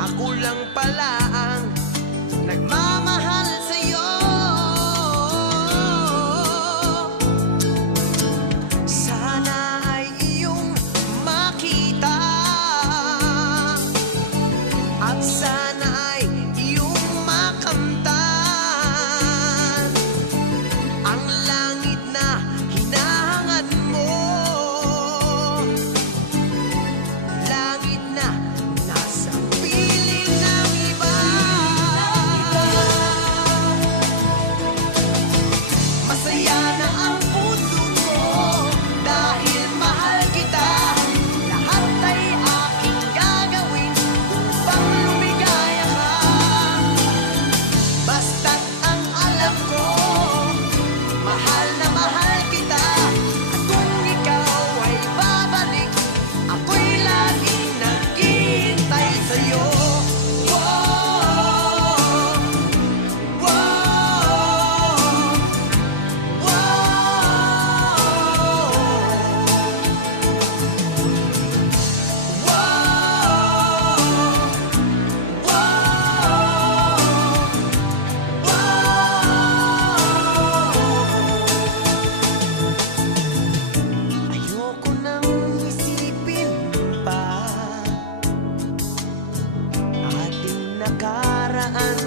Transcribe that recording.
Ako lang pala ang nagmamahal sa'yo. Sana ay iyong makita at sana ay iyong makamtan ang langit na hinahangad mo, langit na nasa piling ng iba. Masaya na ang puso ko dahil mahal kita. Lahat ay aking gagawin upang lumigaya ka. Basta't ang alam ko, mahal na mahal kita. At kung ikaw ay babalik, ako'y laging naghihintay sa'yo. Wow, wow, ayoko nang isipin pa ating nakaraan.